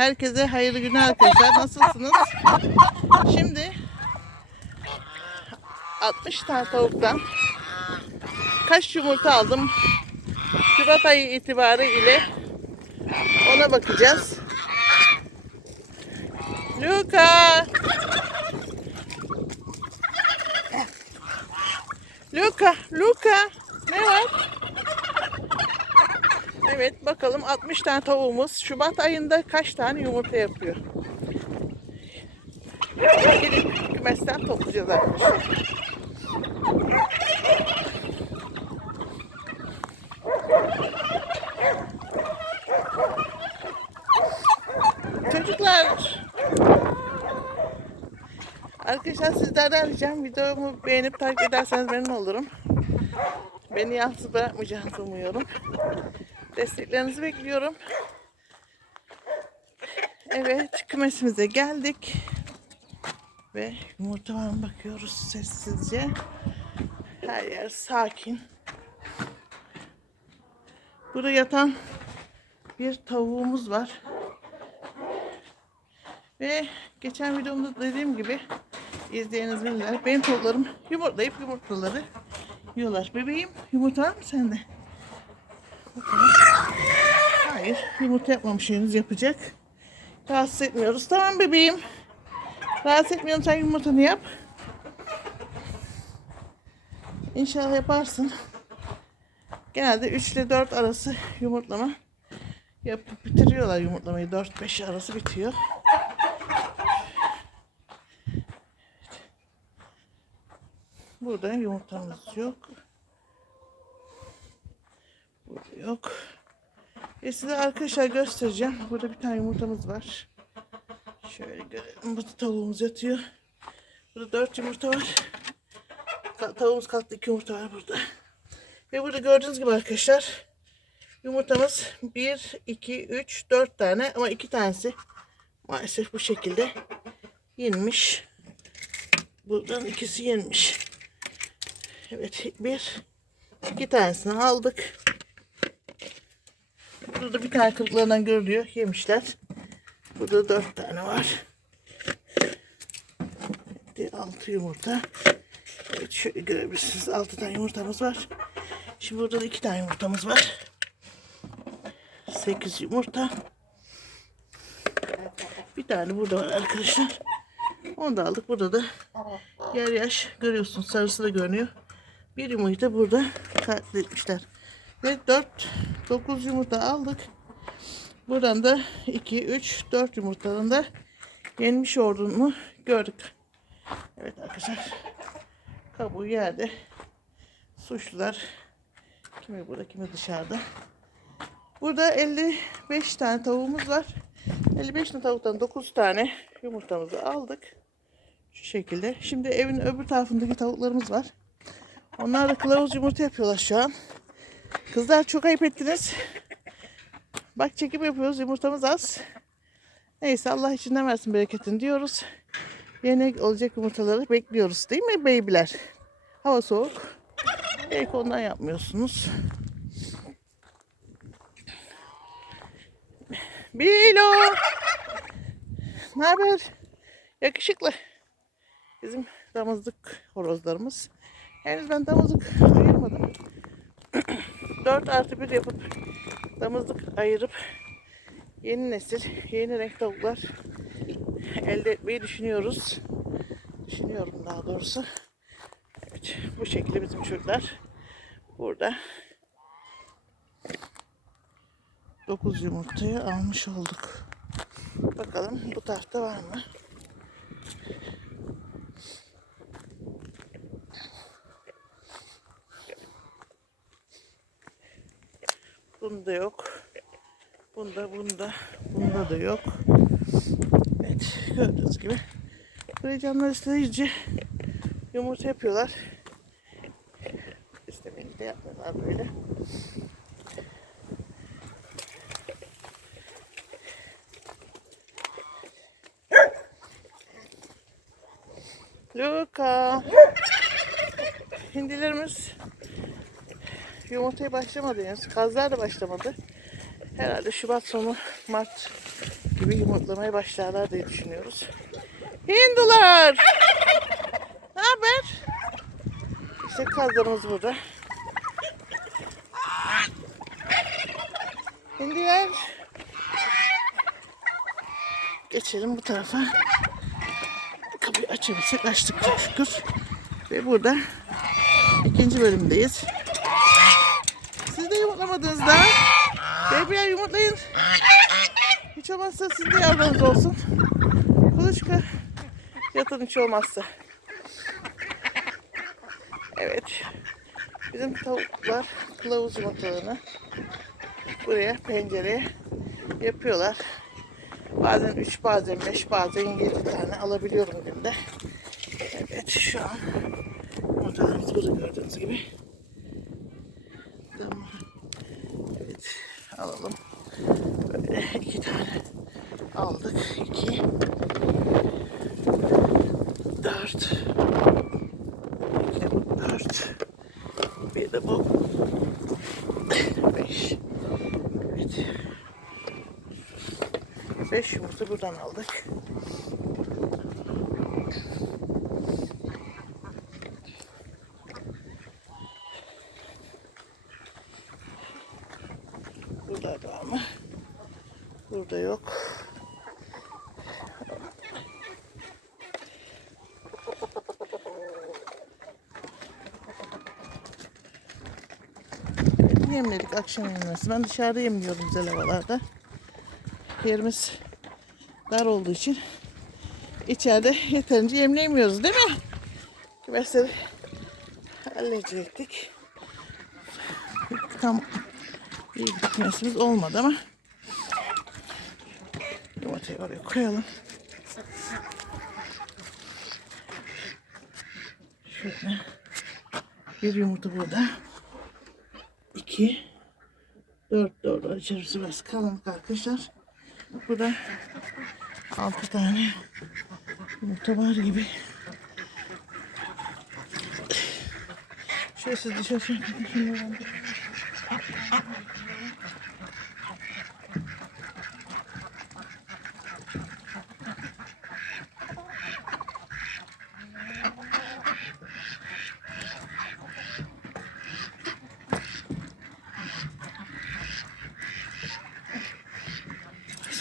Herkese hayırlı günler arkadaşlar. Nasılsınız? Şimdi 60 tane tavuktan kaç yumurta aldım? Şubat ayı itibarı ile ona bakacağız. Luka! Luka, Luka. Ne var? Evet bakalım 60 tane tavuğumuz Şubat ayında kaç tane yumurta yapıyor? Gidip kümesten toplayacağız arkadaşlar. Çocuklar Arkadaşlar sizlerden ricam videomu beğenip takip ederseniz memnun olurum. Beni yalnız bırakmayacağınızı umuyorum. Desteklerinizi bekliyorum. Evet kümesimize geldik. Ve yumurta var mı bakıyoruz sessizce. Her yer sakin. Burada yatan bir tavuğumuz var. Ve geçen videomda dediğim gibi izleyeniniz bilirler. Benim tavuklarım yumurtlayıp yumurtaları yiyorlar. Bebeğim yumurta var mı sende? Hayır yumurta yapmamış henüz yapacak. Rahatsız etmiyoruz. Tamam bebeğim. Rahatsız etmiyorum sen yumurtanı yap. İnşallah yaparsın. Genelde 3 ile 4 arası yumurtlama yapıp bitiriyorlar yumurtlamayı. 4-5 arası bitiyor. Burada yumurtamız yok. Burada yok. E size arkadaşlar göstereceğim. Burada bir tane yumurtamız var. Şöyle görelim. Burada tavuğumuz yatıyor. Burada dört yumurta var. Tavuğumuz kalktı. iki yumurta var burada. Ve burada gördüğünüz gibi arkadaşlar yumurtamız 1, 2, 3, 4 tane ama iki tanesi maalesef bu şekilde yenmiş. Buradan ikisi yenmiş. Evet bir iki tanesini aldık. Burada bir tane kırıklarından görülüyor. Yemişler. Burada dört tane var. Evet, altı yumurta. Evet şöyle görebilirsiniz. Altı tane yumurtamız var. Şimdi burada da iki tane yumurtamız var. Sekiz yumurta. Bir tane burada var arkadaşlar. Onu da aldık. Burada da yer yaş görüyorsunuz. Sarısı da görünüyor. Bir yumurta burada katletmişler. Ve 4 9 yumurta aldık. Buradan da 2 3 4 yumurtanın da yenmiş olduğunu gördük. Evet arkadaşlar. Kabuğu yerde. Suçlular kimi burada kimi dışarıda. Burada 55 tane tavuğumuz var. 55 tane tavuktan 9 tane yumurtamızı aldık. Şu şekilde. Şimdi evin öbür tarafındaki tavuklarımız var. Onlar da kılavuz yumurta yapıyorlar şu an. Kızlar çok ayıp ettiniz. Bak çekim yapıyoruz. Yumurtamız az. Neyse Allah içinden versin bereketini diyoruz. Yeni olacak yumurtaları bekliyoruz. Değil mi beybiler? Hava soğuk. Belki ondan yapmıyorsunuz. Bilo. Ne haber? Yakışıklı. Bizim damızlık horozlarımız. Henüz ben damızlık. 4 artı 1 yapıp damızlık ayırıp yeni nesil, yeni renk tavuklar elde etmeyi düşünüyoruz. Düşünüyorum daha doğrusu. Evet, bu şekilde bizim çocuklar burada 9 yumurtayı almış olduk. Bakalım bu tarafta var mı? Bunda yok. Bunda, bunda, bunda da yok. Evet, gördüğünüz gibi. Böyle canlar isteyince yumurta yapıyorlar. İstemeyince de yapmıyorlar böyle. Luka. Hindilerimiz yumurtaya başlamadı henüz. Kazlar da başlamadı. Herhalde Şubat sonu Mart gibi yumurtlamaya başlarlar diye düşünüyoruz. Hindular! Ne haber? İşte kazlarımız burada. Hindiler. Geçelim bu tarafa. Kapıyı açabilsek açtık çok şükür. Ve burada ikinci bölümdeyiz. Siz de yumurtlamadınız daha. Bebeğer yumurtlayın. Hiç olmazsa siz de yavrunuz olsun. Kuluçka yatın hiç olmazsa. Evet. Bizim tavuklar kılavuz yumurtalarını buraya pencereye yapıyorlar. Bazen 3 bazen 5 bazen 7 tane alabiliyorum günde. Evet şu an yumurtalarımız burada gördüğünüz gibi. Tamam. Evet alalım. Böyle iki tane aldık. İki. Dört. İki dört. Bir de bu. Beş. Evet. Beş yumurta buradan aldık. Burada var mı? Burada yok. Yemledik akşam yemlemesi. Ben dışarıda yemliyorum güzel havalarda. Yerimiz dar olduğu için içeride yeterince yemleyemiyoruz değil mi? Kümesleri halledecektik. Tam bir kümesimiz olmadı ama yumurtayı oraya koyalım. Şöyle bir yumurta burada. İki, dört, var. İçerisi biraz karanlık arkadaşlar. Burada altı tane yumurta var gibi. Siz dışarı çekin. Şunları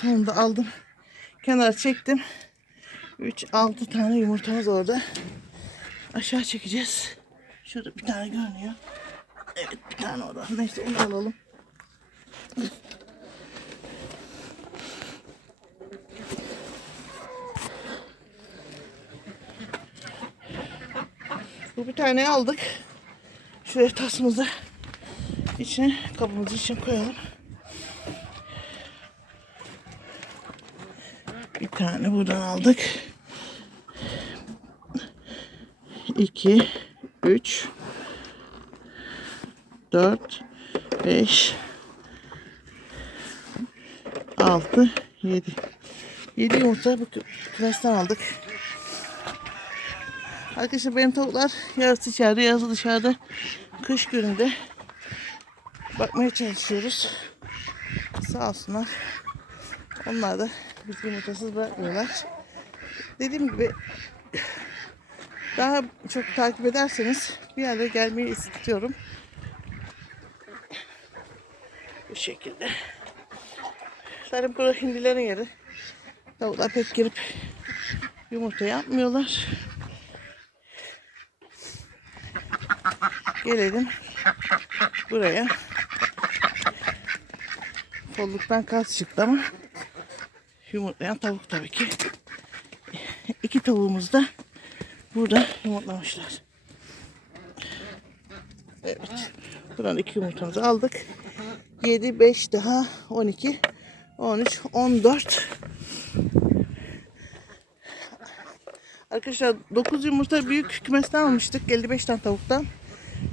Sonunda aldım. Kenara çektim. 3 6 tane yumurtamız orada. Aşağı çekeceğiz. Şurada bir tane görünüyor. Evet bir tane orada. Neyse onu alalım. Bu bir tane aldık. Şuraya tasımızı içine kabımızın içine koyalım. Bir tane buradan aldık. 2 3 4 5 6 7 7 yumurta bu kü- kümesten aldık. Arkadaşlar benim tavuklar yarısı içeride yarısı dışarıda. Kış gününde bakmaya çalışıyoruz. Sağ olsunlar. Onlar da bizi yumurtasız bırakmıyorlar. Dediğim gibi daha çok takip ederseniz bir yerlere gelmeyi istiyorum. Bu şekilde. Zaten burada hindilerin yeri. Tavuklar pek girip yumurta yapmıyorlar. Gelelim buraya. Kolluktan kas çıktı ama yumurtlayan tavuk tabii ki. İki tavuğumuz da burada yumurtlamışlar. Evet. Buradan iki yumurtamızı aldık. 7, 5 daha 12, 13, 14. Arkadaşlar 9 yumurta büyük kümesten almıştık. 55 tane tavuktan.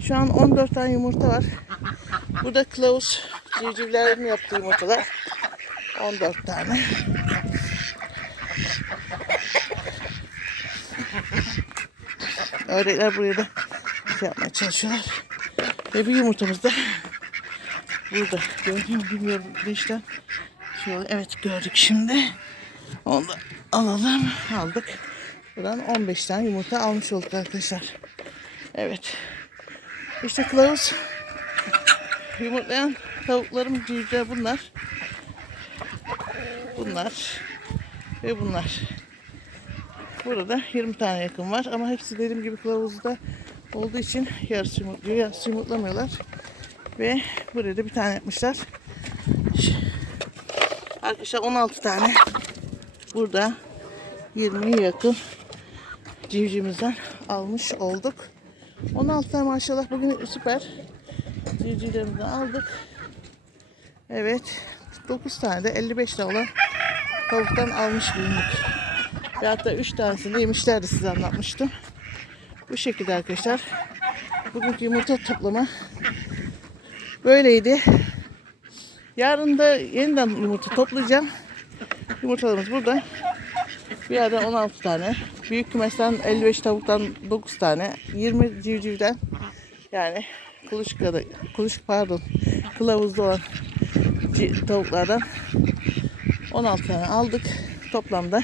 Şu an 14 tane yumurta var. Burada Klaus civcivlerin yaptığı yumurtalar. 14 tane. Ördekler buraya da şey yapmaya çalışıyorlar. Ve bir yumurtamız da burada. Mu bilmiyorum güneşten. Şöyle, evet gördük şimdi. Onu da alalım. Aldık. Buradan 15 tane yumurta almış olduk arkadaşlar. Evet. İşte kılavuz. Yumurtlayan tavuklarım civcivler bunlar. Bunlar. Ve bunlar. Burada 20 tane yakın var ama hepsi dediğim gibi kılavuzda olduğu için yarısı yumurtluyor, yarısı yumurtlamıyorlar. Ve buraya da bir tane yapmışlar. Arkadaşlar 16 tane burada 20'ye yakın civcivimizden almış olduk. 16 tane maşallah bugün süper. Civcivlerimizden aldık. Evet. 9 tane de 55 tane olan tavuktan almış bulunduk. Ve hatta 3 tanesini yemişlerdi size anlatmıştım. Bu şekilde arkadaşlar. Bugünkü yumurta toplama böyleydi. Yarın da yeniden yumurta toplayacağım. Yumurtalarımız burada. Bir yerden 16 tane. Büyük kümesten 55 tavuktan 9 tane. 20 civcivden yani kuluçkada, kuluçk pardon kılavuzda olan tavuklardan 16 tane aldık. Toplamda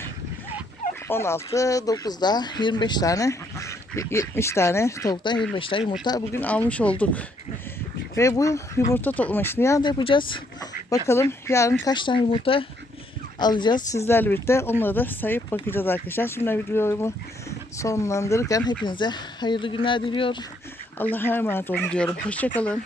16, 9 daha 25 tane 70 tane tavuktan 25 tane yumurta bugün almış olduk. Ve bu yumurta toplama işini yarın yapacağız. Bakalım yarın kaç tane yumurta alacağız sizlerle birlikte. Onları da sayıp bakacağız arkadaşlar. Şimdi videomu sonlandırırken hepinize hayırlı günler diliyorum. Allah'a emanet olun diyorum. Hoşçakalın.